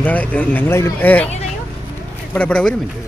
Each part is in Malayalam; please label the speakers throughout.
Speaker 1: ഞങ്ങളെ ഞങ്ങളതിൽ ഇവിടെ ഇവിടെ ഒരു മിനിറ്റ്.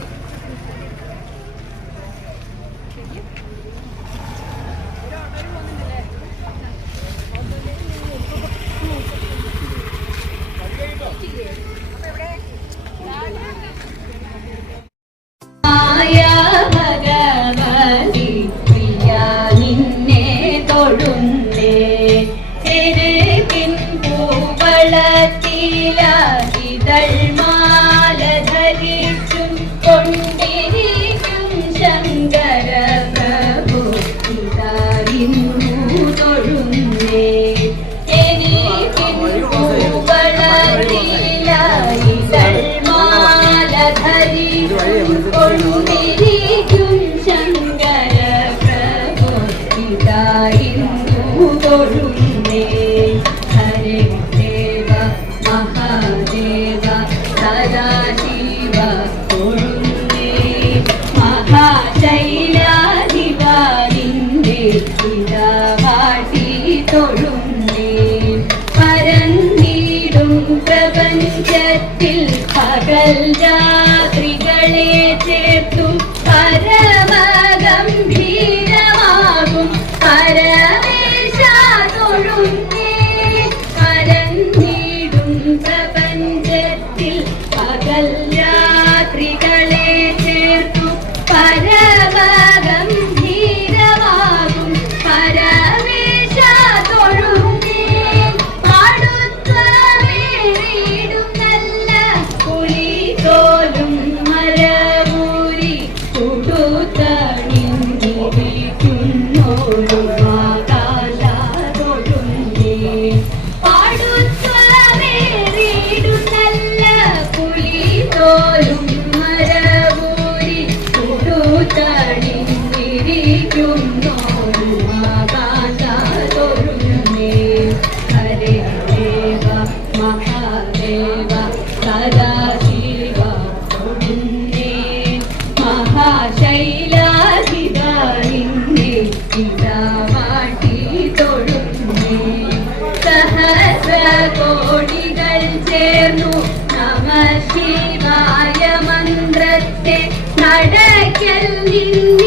Speaker 2: ചേർന്നു. നമ ശിവായ മന്ത്രത്തെ നടക്കൽ നിന്ന്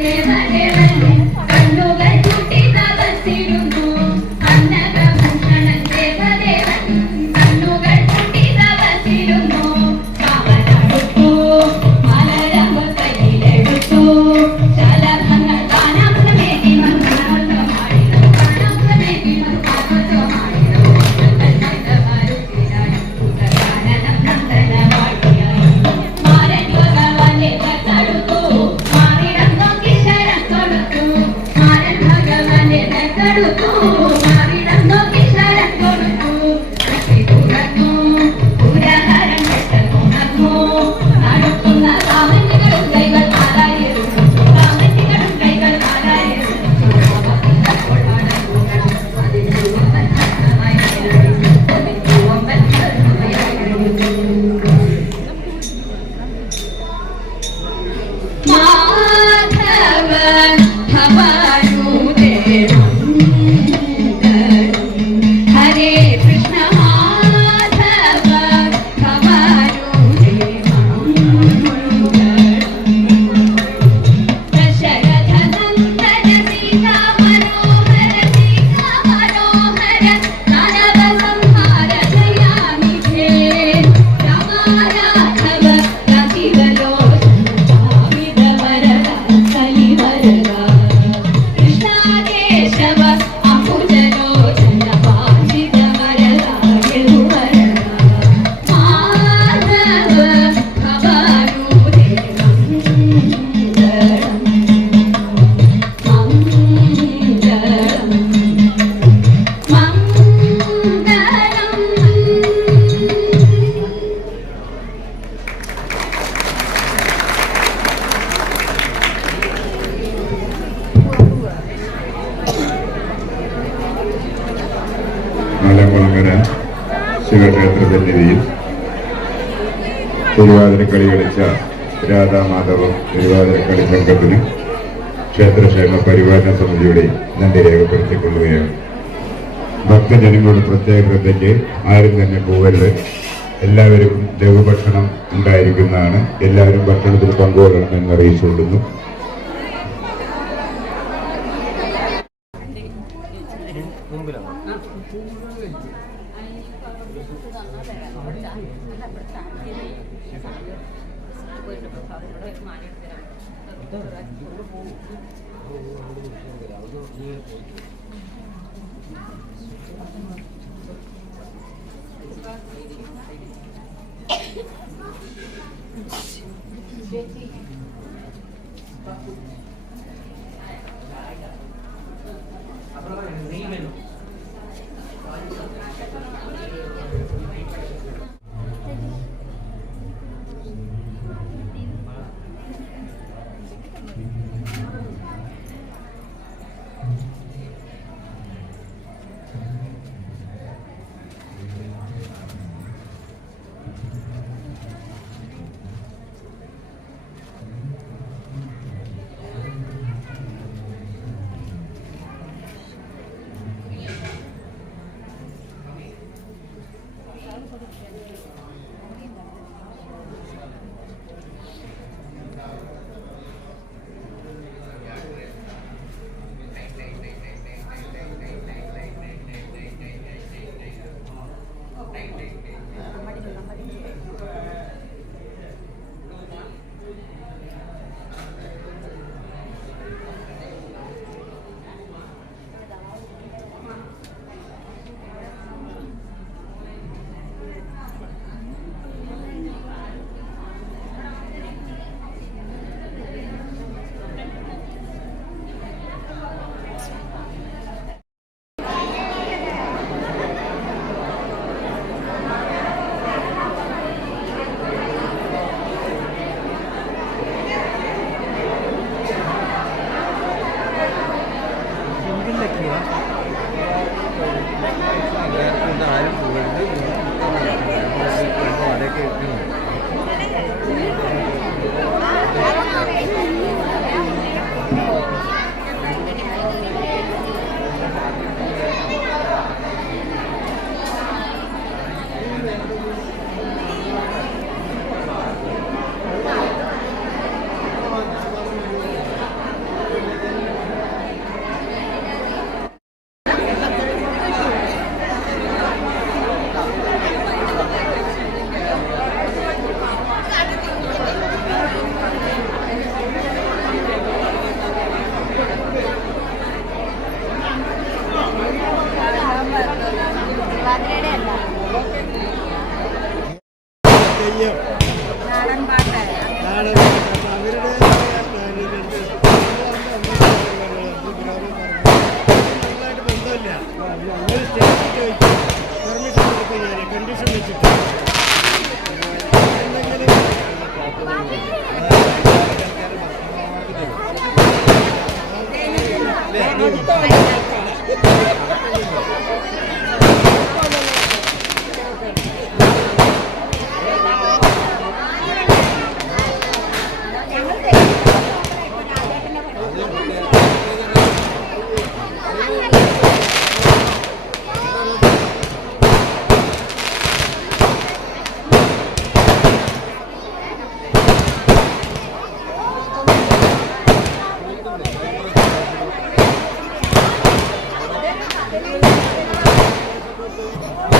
Speaker 2: Amen.
Speaker 3: ശിവക്ഷേത്ര സന്നിധിയിൽ തിരുവാതിരക്കളി കളിച്ച രാധാമാധവം തിരുവാതിരക്കളി സംഘത്തിന് ക്ഷേത്രക്ഷേമ പരിപാലന സമിതിയുടെ നന്ദി രേഖപ്പെടുത്തിക്കൊള്ളുകയാണ്. ഭക്തജനങ്ങളുടെ പ്രത്യേക ശ്രദ്ധയ്ക്ക് ആരും തന്നെ പോകരുത്. എല്ലാവരും ലഘുഭക്ഷണം ഉണ്ടായിരിക്കുന്നതാണ്. എല്ലാവരും ഭക്ഷണത്തിൽ പങ്കുകൊള്ളണം എന്ന് അറിയിച്ചുകൊള്ളുന്നു
Speaker 4: കണ്ടീഷൻ Hallelujah.